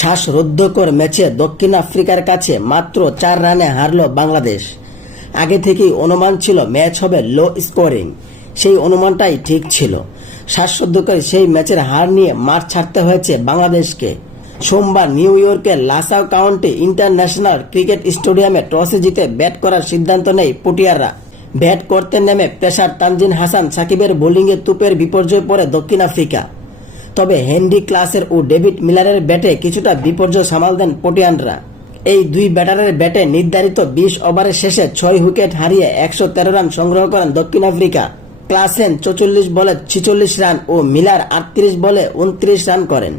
শ্বাসরুদ্ধকর ম্যাচে দক্ষিণ আফ্রিকার কাছে মাত্র চার রানে হারল বাংলাদেশ। আগে থেকেই অনুমান ছিল ম্যাচ হবে লো স্কোরিং সেই অনুমানটাই ঠিক ছিল। শ্বাসরুদ্ধকর সেই ম্যাচের হার নিয়ে মাঠ ছাড়তে হয়েছে বাংলাদেশকে। সোমবার নিউ ইয়র্কের লাসাও কাউন্টি ইন্টারন্যাশনাল ক্রিকেট স্টেডিয়ামে টসে জিতে ব্যাট করার সিদ্ধান্ত নেয় পুটিয়াররা। ব্যাট করতে নেমে পেশার তানজিন হাসান সাকিবের বোলিংয়ে তুপের বিপর্যয় পড়ে দক্ষিণ আফ্রিকা। তবে হেনরি ক্লাসের ও ডেভিড মিলারের ব্যাটে কিছুটা বিপর্যয় সামাল দেন পটিয়ানরা এই দুই ব্যাটারের ব্যাটে নির্ধারিত বিশ ওভারের শেষে ছয় উইকেট হারিয়ে একশো তেরো রান সংগ্রহ করেন দক্ষিণ আফ্রিকা। ক্লাসেন চৌচল্লিশ বলে ছিচল্লিশ রান ও মিলার আটত্রিশ বলে উনত্রিশ রান করেন।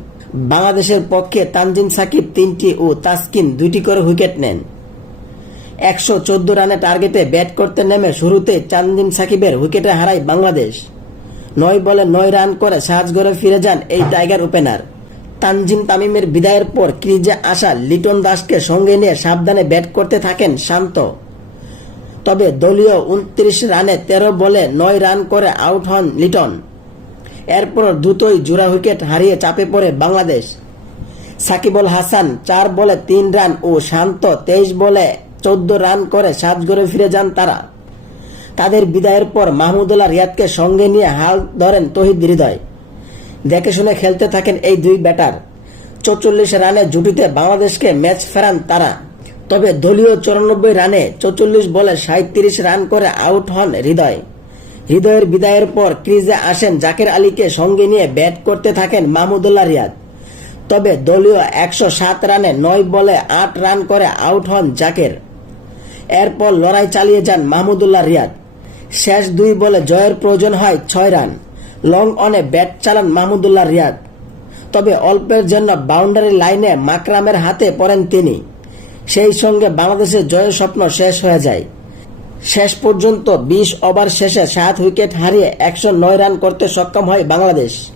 বাংলাদেশের পক্ষে তানজিন সাকিব তিনটি ও তাসকিন দুইটি করে উইকেট নেন। একশো চোদ্দ রানে টার্গেটে ব্যাট করতে নেমে শুরুতে চান্দিন সাকিবের উইকেটে হারায় বাংলাদেশ। নয় বলে নয় রান করে সাহায্যগড়ে ফিরে যান এই টাইগার ওপেনার। তানজিম তামিমের বিদায়ের পর ক্রিজে আসা লিটন দাসকে সঙ্গে নিয়ে সাবধানে ব্যাট করতে থাকেন শান্ত। তবে দলীয় উনত্রিশ রানে তেরো বলে নয় রান করে আউট হন লিটন। এরপর দ্রুতই জোড়া উইকেট হারিয়ে চাপে পড়ে বাংলাদেশ। সাকিবুল হাসান চার বলে তিন রান ও শান্ত তেইশ বলে চোদ্দ রান করে গড়ে ফিরে যান তারা। তাদের বিদায়ের পর মাহমুদুল্লাহ রিয়াদকে সঙ্গে নিয়ে হাল ধরেন তহিদ হৃদয়। দেখে শুনে খেলতে থাকেন এই দুই ব্যাটার। চৌচল্লিশ রানে জুটিতে বাংলাদেশকে ম্যাচ ফেরান তারা। তবে দলীয় চুরানব্বই রানে চৌচল্লিশ বলে সাঁত্রিশ রান করে আউট হন হৃদয়। হৃদয়ের বিদায়ের পর ক্রিজে আসেন জাকির আলীকে সঙ্গে নিয়ে ব্যাট করতে থাকেন মাহমুদুল্লাহ রিয়াদ। তবে দলীয় একশো সাত রানে নয় বলে আট রান করে আউট হন জাকের। এরপর লড়াই চালিয়ে যান মাহমুদুল্লাহ রিয়াদ। শেষ দুই বলে জয়ের প্রয়োজন হয় ছয় রান। লং অনে ব্যাট চালান মাহমুদুল্লাহ রিয়াদ। তবে অল্পের জন্য বাউন্ডারি লাইনে মাকরামের হাতে পড়েন তিনি। সেই সঙ্গে বাংলাদেশের জয়ের স্বপ্ন শেষ হয়ে যায়। শেষ পর্যন্ত বিশ ওভার শেষে সাত উইকেট হারিয়ে একশো নয় রান করতে সক্ষম হয় বাংলাদেশ।